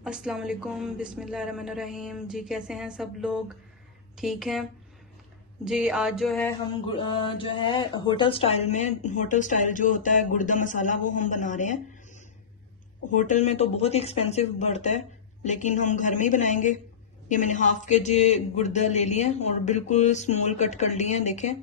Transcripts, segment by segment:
अस्सलाम वालेकुम, बिस्मिल्लाहिर्रहमानिर्रहीम। जी कैसे हैं सब लोग? ठीक हैं जी। आज जो है हम जो है होटल स्टाइल जो होता है गुर्दा मसाला, वो हम बना रहे हैं। होटल में तो बहुत ही एक्सपेंसिव पड़ता है, लेकिन हम घर में ही बनाएंगे। ये मैंने हाफ के जी गुर्दा ले लिए और बिल्कुल स्मॉल कट कर लिए हैं। देखें,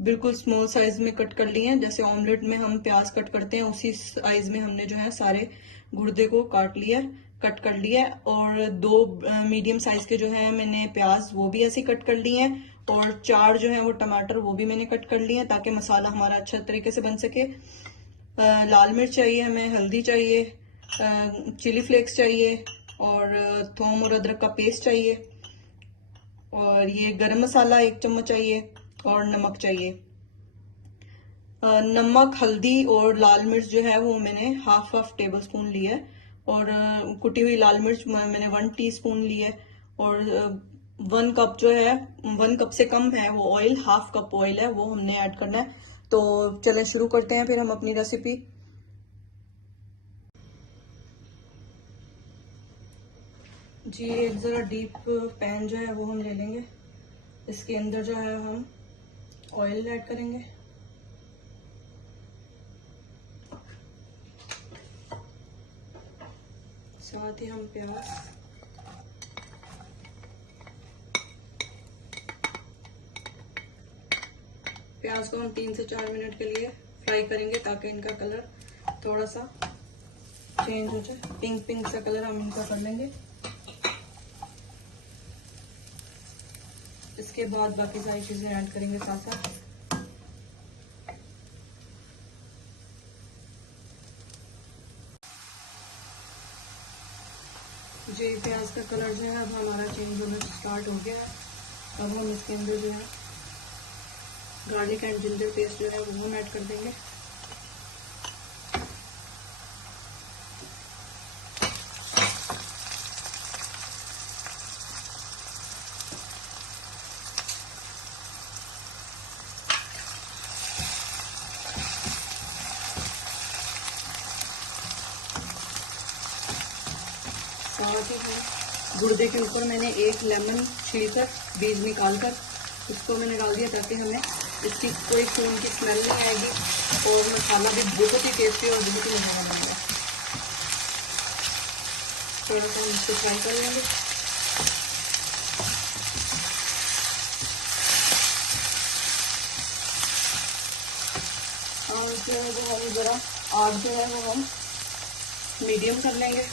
बिल्कुल स्मॉल साइज में कट कर लिए हैं। जैसे ऑमलेट में हम प्याज कट करते हैं, उसी साइज में हमने जो है सारे गुर्दे को कट कर लिया है। और दो मीडियम साइज के जो है मैंने प्याज, वो भी ऐसे कट कर लिए हैं। और 4 जो है वो टमाटर, वो भी मैंने कट कर लिए हैं, ताकि मसाला हमारा अच्छा तरीके से बन सके। लाल मिर्च चाहिए हमें, हल्दी चाहिए, चिली फ्लेक्स चाहिए, और थोम और अदरक का पेस्ट चाहिए, और ये गरम मसाला 1 चम्मच चाहिए, और नमक चाहिए। नमक, हल्दी और लाल मिर्च जो है वो मैंने हाफ टेबल स्पून लिया है। और कुटी हुई लाल मिर्च मैंने 1 टीस्पून ली है। और 1 कप जो है, 1 कप से कम है वो ऑयल, हाफ कप ऑयल है, वो हमने ऐड करना है। तो चलें शुरू करते हैं फिर हम अपनी रेसिपी। जी, एक ज़रा डीप पैन जो है वो हम ले लेंगे। इसके अंदर जो है हम ऑयल ऐड करेंगे। साथ ही हम प्याज को हम 3 से 4 मिनट के लिए फ्राई करेंगे, ताकि इनका कलर थोड़ा सा चेंज हो जाए। पिंक पिंक सा कलर हम इनका कर लेंगे। इसके बाद बाकी सारी चीजें ऐड करेंगे साथ साथ। जी, प्याज का कलर जो है अब हमारा चेंज होना स्टार्ट हो गया है। अब हम इसके अंदर जो है गार्लिक एंड जिंजर पेस्ट जो है वो हम ऐड कर देंगे। साथ ही हम गुर्दे के ऊपर मैंने 1 लेमन छीलकर बीज निकालकर इसको मैंने डाल दिया, ताकि हमें इसकी कोई खून की स्मेल नहीं आएगी, और मसाला भी बहुत ही टेस्टी और बहुत ही मजा बनेगा। थोड़ा सा हम इसको फ्राई कर लेंगे। और जो है वो हम ज़रा आग जो है वो हम मीडियम कर लेंगे।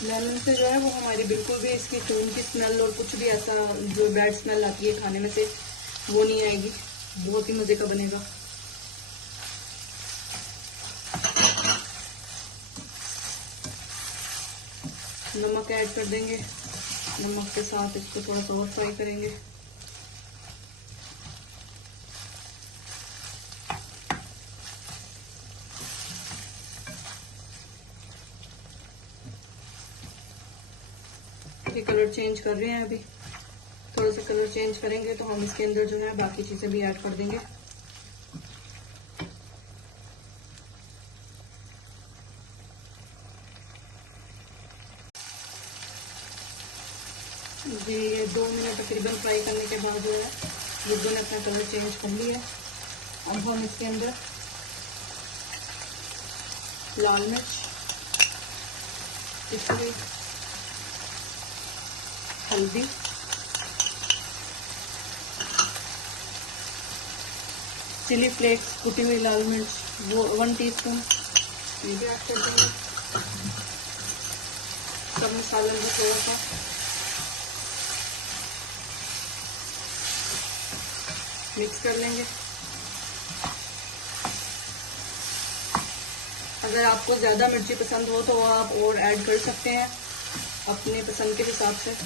लेमन से जो है वो हमारी बिल्कुल भी इसकी खून की स्मेल और कुछ भी ऐसा जो बैड स्मेल आती है खाने में से, वो नहीं आएगी। बहुत ही मज़े का बनेगा। नमक ऐड कर देंगे। नमक के साथ इसको थोड़ा सा और फ्राई करेंगे। ये कलर चेंज कर रहे हैं अभी। थोड़ा सा कलर चेंज करेंगे तो हम इसके अंदर जो है बाकी चीजें भी ऐड कर देंगे। जी, ये 2 मिनट तकरीबन फ्राई करने के बाद जो है गुर्दों ने अपना कलर चेंज कर लिया है। अब हम इसके अंदर लाल मिर्च, इसमें हल्दी, चिली फ्लेक्स, कुटी हुई लाल मिर्च वो 1 टीस्पून, ये भी ऐड कर देंगे। सब मसालों को थोड़ा सा मिक्स कर लेंगे। अगर आपको ज़्यादा मिर्ची पसंद हो तो आप और ऐड कर सकते हैं अपने पसंद के हिसाब से।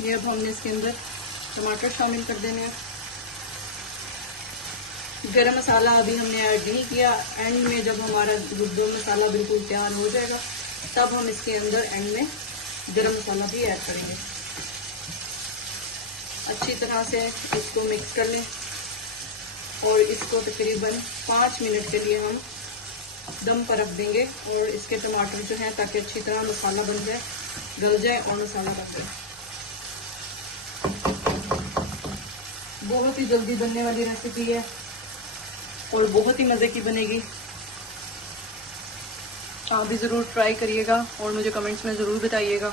ये अब हमने इसके अंदर टमाटर शामिल कर देने हैं। गरम मसाला अभी हमने ऐड नहीं किया। एंड में जब हमारा गुर्दों मसाला बिल्कुल तैयार हो जाएगा तब हम इसके अंदर एंड में गरम मसाला भी ऐड करेंगे। अच्छी तरह से इसको मिक्स कर लें और इसको तकरीबन 5 मिनट के लिए हम दम पर रख देंगे। और इसके टमाटर जो हैं ताकि अच्छी तरह मसाला बन जाए, गल जाए और मसाला बन जाए। बहुत ही जल्दी बनने वाली रेसिपी है और बहुत ही मज़े की बनेगी। आप भी ज़रूर ट्राई करिएगा और मुझे कमेंट्स में ज़रूर बताइएगा।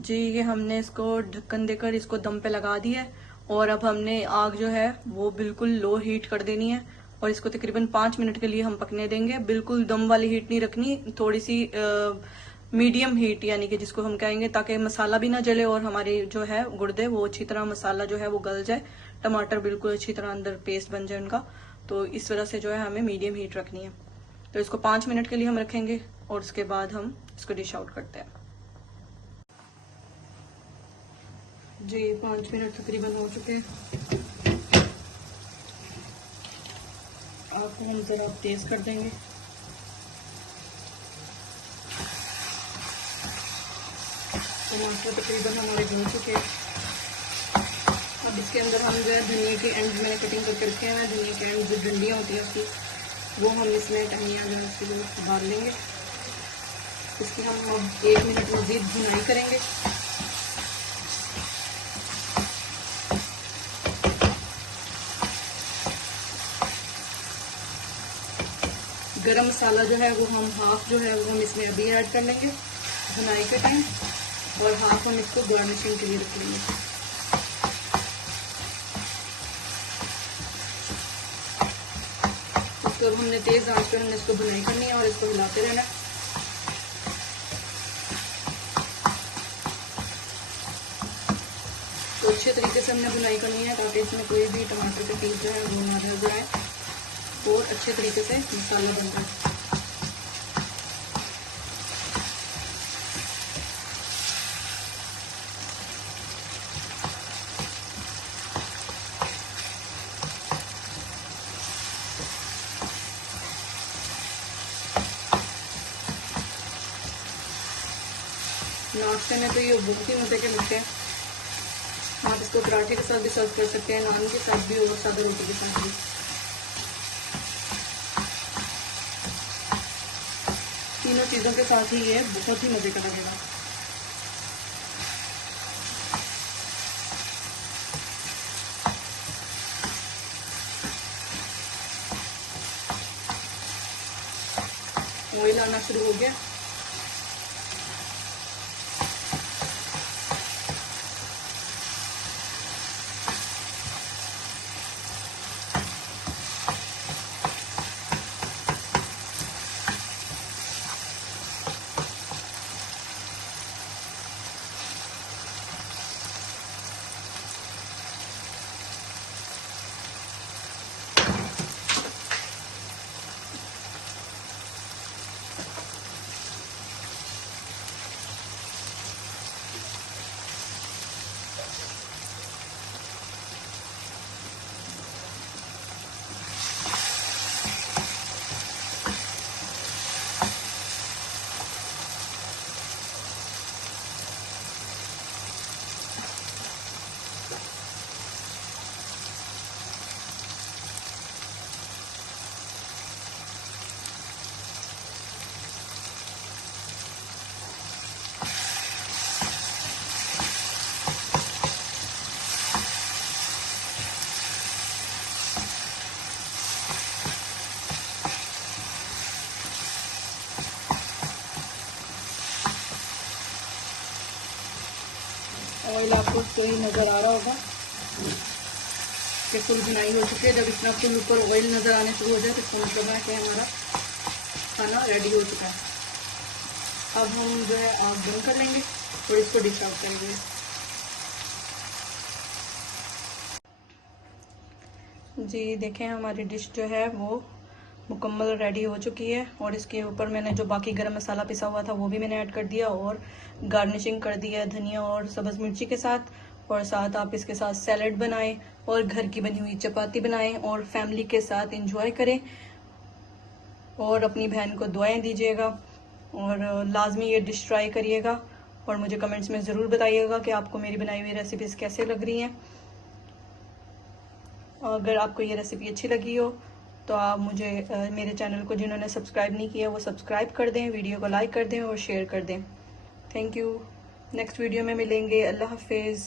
जी ये हमने इसको ढक्कन देकर इसको दम पे लगा दिया है और अब हमने आग जो है वो बिल्कुल लो हीट कर देनी है और इसको तकरीबन 5 मिनट के लिए हम पकने देंगे। बिल्कुल दम वाली हीट नहीं रखनी, थोड़ी सी मीडियम हीट यानी कि जिसको हम कहेंगे, ताकि मसाला भी ना जले और हमारी जो है गुर्दे वो अच्छी तरह मसाला जो है वो गल जाए, टमाटर बिल्कुल अच्छी तरह अंदर पेस्ट बन जाए उनका। तो इस वजह से जो है हमें मीडियम हीट रखनी है। तो इसको 5 मिनट के लिए हम रखेंगे और उसके बाद हम इसको डिश आउट करते हैं। जी 5 मिनट तकरीबन हो चुके हैं। आपको हम ज़रा तेज़ कर देंगे। टमाटर तकरीबन हमारे हो चुके हैं। अब इसके अंदर हम जो है धनिया के एंड मैंने कटिंग करके रखे हैं, धनिया के एंड जो डंडियाँ होती हैं उसकी, वो हम इसमें टहनियाँ जो है उसकी डाल लेंगे। इसकी हम अब 1 मिनट मज़ीद भुनाई करेंगे। गरम मसाला जो है वो हम हाफ जो है वो हम इसमें अभी ऐड कर लेंगे भुनाई के टाइम, और हाफ हम इसको गार्निशिंग के लिए रख लेंगे। इसको हमने तेज आंच पे हमने इसको भुनाई करनी है और इसको हिलाते रहना। तो अच्छे तरीके से हमने भुनाई करनी है ताकि इसमें कोई भी टमाटर के पीस जो है वो ना रह जाए और अच्छे तरीके से मसाला बन जाए। नाश्ते में तो ये बहुत ही मज़े के लगते हैं। आप इसको पराठे के साथ भी सर्व कर सकते हैं, नान के साथ भी और सादा रोटी के साथ भी। तीनों चीज़ों के साथ ही ये बहुत ही मज़े का लगेगा। ऑयल आना शुरू हो गया। ऑयल आपको कोई नज़र आ रहा होगा कि फुल भुनाई हो चुकी है। जब इतना फुल ऊपर ऑयल नज़र आने शुरू हो जाए तो इसका मतलब है कि हमारा खाना रेडी हो चुका है। अब हम जो है आग बंद कर लेंगे और इसको डिश आउट करेंगे। जी देखें हमारी डिश जो है वो मुकम्मल रेडी हो चुकी है और इसके ऊपर मैंने जो बाकी गरम मसाला पिसा हुआ था वो भी मैंने ऐड कर दिया और गार्निशिंग कर दिया है धनिया और सब्ज़ मिर्ची के साथ। और साथ आप इसके साथ सैलड बनाएं और घर की बनी हुई चपाती बनाएं और फैमिली के साथ एंजॉय करें। और अपनी बहन को दुआएं दीजिएगा और लाजमी ये डिश ट्राई करिएगा और मुझे कमेंट्स में ज़रूर बताइएगा कि आपको मेरी बनाई हुई रेसिपीज़ कैसे लग रही हैं। अगर आपको ये रेसिपी अच्छी लगी हो तो आप मुझे मेरे चैनल को जिन्होंने सब्सक्राइब नहीं किया वो सब्सक्राइब कर दें, वीडियो को लाइक कर दें और शेयर कर दें। Thank you. नेक्स्ट वीडियो में मिलेंगे। अल्लाह हाफिज़।